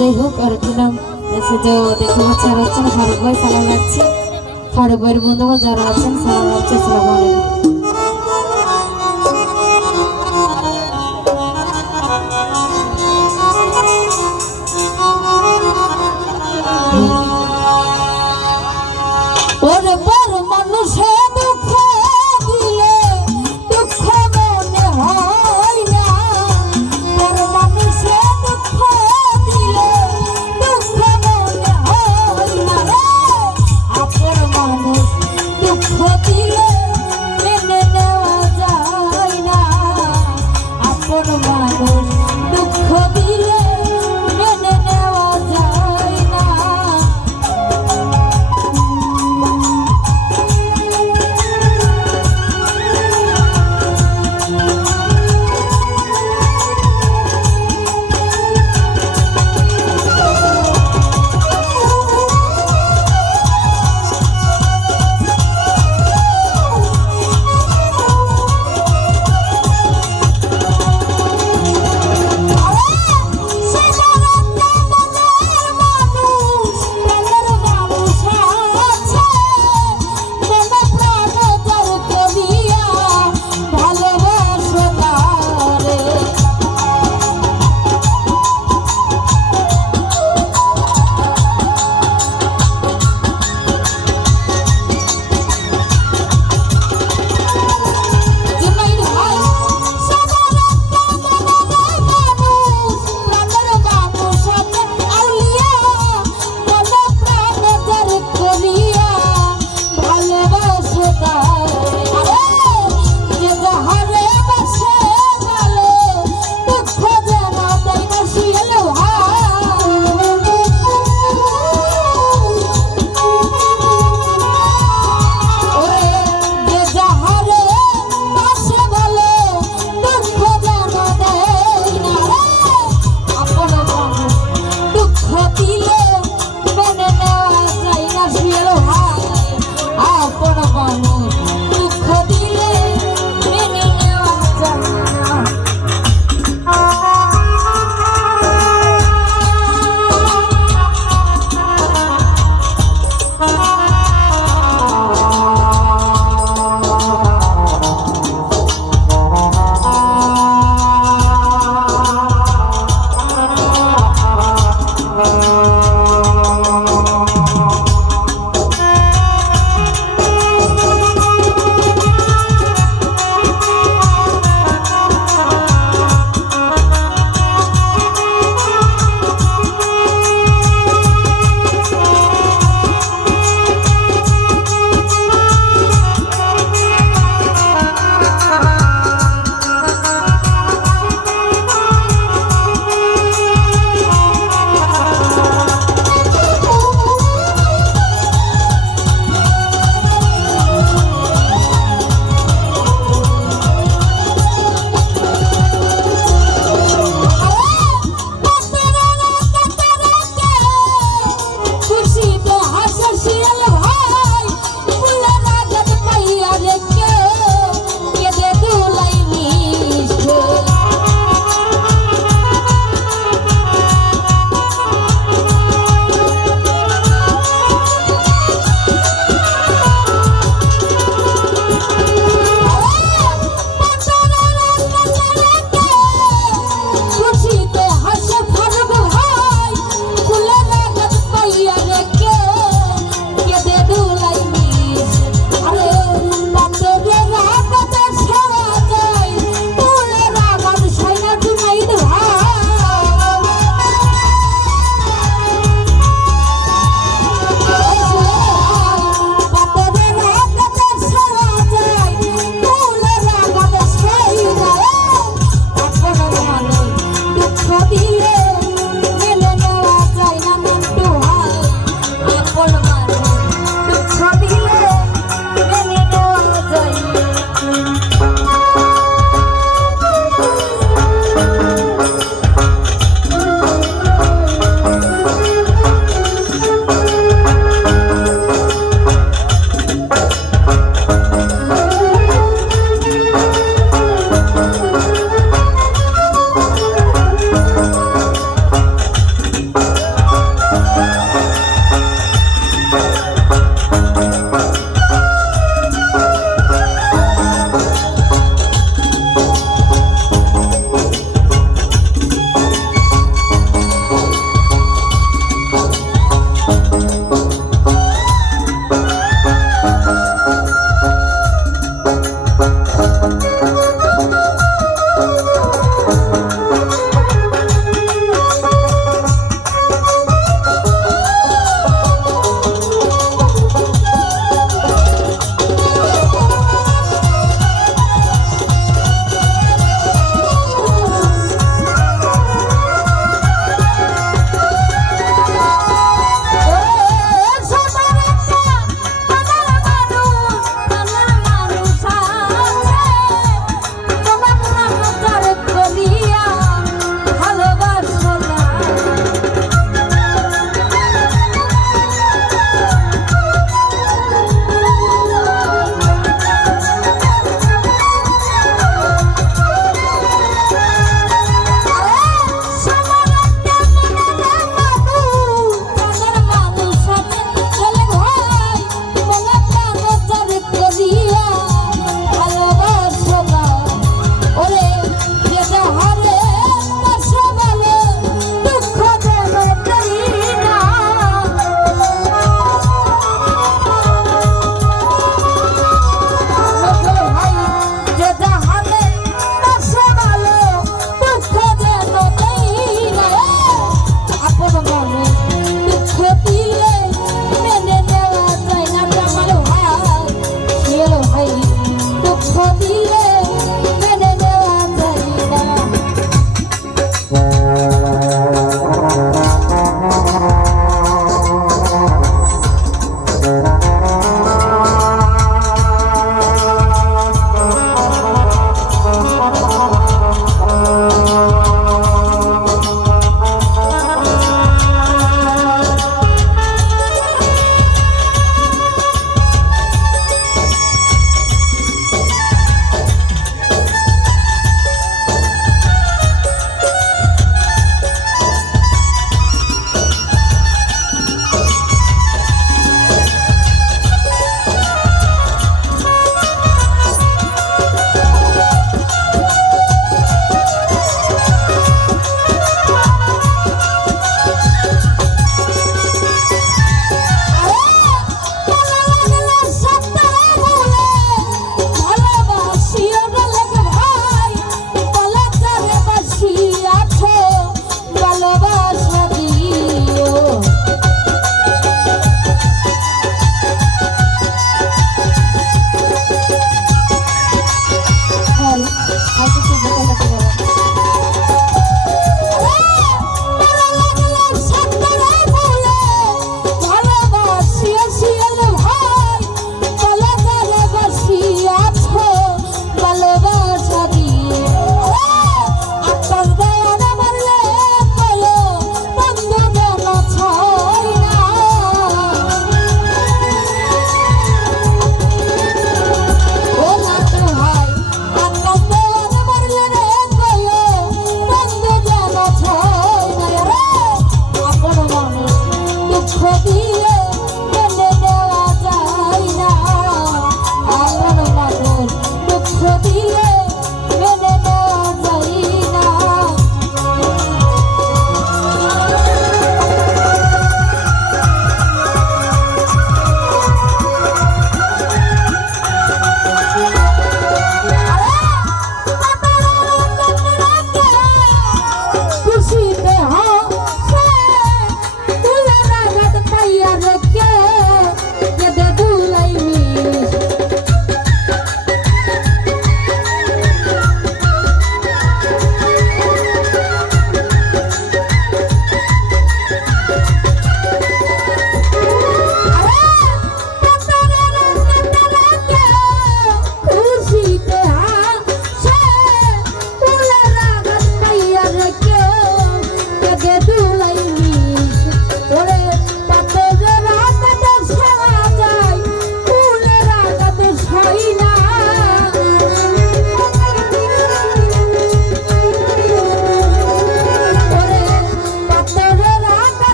যাই হোক, আর কি নাম? এসে যে দেখতে পাচ্ছি আর হচ্ছেন ফারুক ভাই সালাম রাখছি ফারুক ভাইয়ের বন্ধু যারা আছেন সালাম রাখছি আসসালামু আলাইকুম